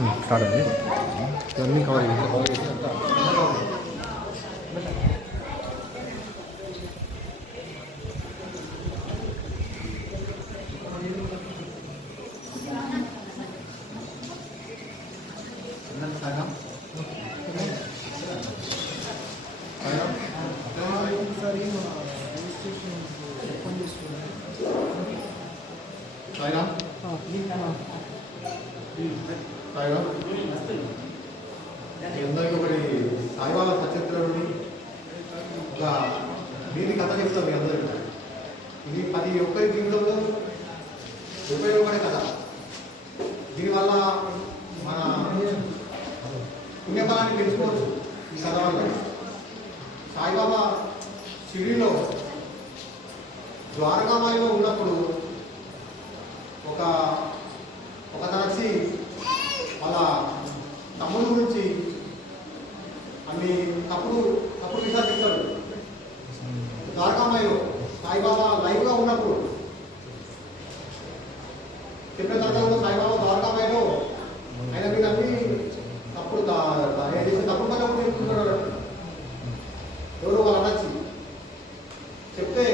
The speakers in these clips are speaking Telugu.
స్టార్ట్ అండి ఇవన్నీ కవర్ చేసి అందరికీ ఒకటి సాయిబాబా సచరిత్రలోని ఒక నీతి కథ చెప్తాం మీ అందరికీ. ఇది 10 ఒక్కరి జీవితంలో ఉపయోగపడే కథ. దీనివల్ల మన పుణ్యఫలాన్ని పెంచుకోవచ్చు. ఈ కథ వల్ల సాయిబాబా షిరిడీలో ద్వారకామాయిలో ఉన్నప్పుడు ఒక తరచి వాళ్ళ తమ్ముడు గురించి అన్ని తప్పుడు విషయాలు చెప్తాడు. ద్వారకామాయిలో సాయిబాబా లైవ్గా ఉన్నప్పుడు చెప్పిన తర్వాత సాయిబాబా ద్వారకామాయిలో ఆయన మీద అన్ని తప్పుడు తప్పుడు పని కూడా చెప్తున్నాడు. ఎవరు వాళ్ళు అనొచ్చి చెప్తే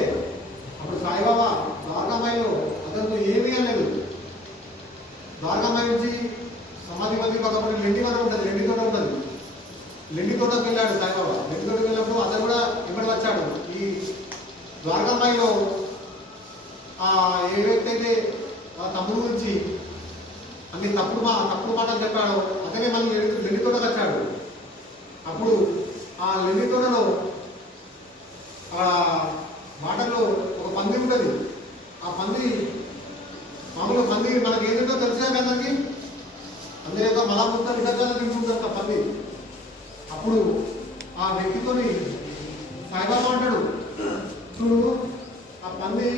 అప్పుడు సాయిబాబా ద్వారకామాయిలో అతనితో ఏమీ అనలేదు. ద్వారకామాయి నుంచి సమాధి మంది పక్కపడి లెండి వరకు ఉంటుంది, లెండి తోట ఉంటుంది. లెండి తోటకు వెళ్ళాడు సాయిబాబా. లెండి తోటకు వెళ్ళినప్పుడు అతను కూడా ఇమ్మడి వచ్చాడు. ఈ ద్వారకామాయిలో ఏ వ్యక్తి అయితే తమ్ముడు గురించి అన్ని తప్పుడు మాటలు చెప్పాడో అతనే మళ్ళీ లెండి తోటకు వచ్చాడు. అప్పుడు ఆ లెండి తోటలో మాటల్లో ఒక పంది ఉంటుంది. ఆ పంది మామూలుగా పంది మనకి ఏదో తెలిసా కదండి, అందరి యొక్క మలాముక్త విసర్జన తింటుందంట పంది. అప్పుడు ఆ వ్యక్తితోని సాయిబాబా అంటాడు, చూడు ఆ పంది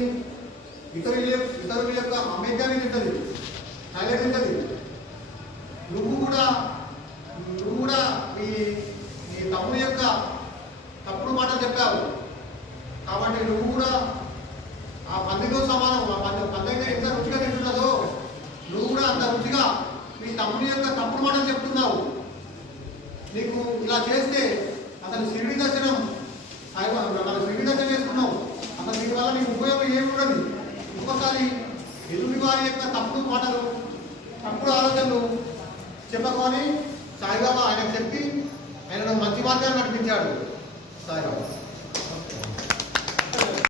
ఇతరుల యొక్క అమేద్యాన్ని తింటుంది, నగ తింటుంది. నువ్వు కూడా ఈ తమ్ముని యొక్క తప్పుడు మాటలు చెప్పావు కాబట్టి నువ్వు కూడా ఆ పందితో సమానం. ఆ పంది అయితే ఎంత రుచిగా తింటున్నదో నువ్వు కూడా అంత రుచిగా నీ తమ్ముని యొక్క తప్పుడు మాటలు చెప్తున్నావు. నీకు ఇలా చేస్తే అతను షిరిడి దర్శనం చేసుకున్నావు. అసలు దీనివల్ల నీకు ఉపయోగం ఏమి ఉండదు. ఇంకోసారి ఎదుటి వారి యొక్క తప్పుడు మాటలు తప్పుడు ఆలోచనలు చెప్పకొని సాయిబాబా ఆయనకు చెప్పి ఆయనను మంచి మార్గాన్ని నడిపించాడు సాయిబాబా.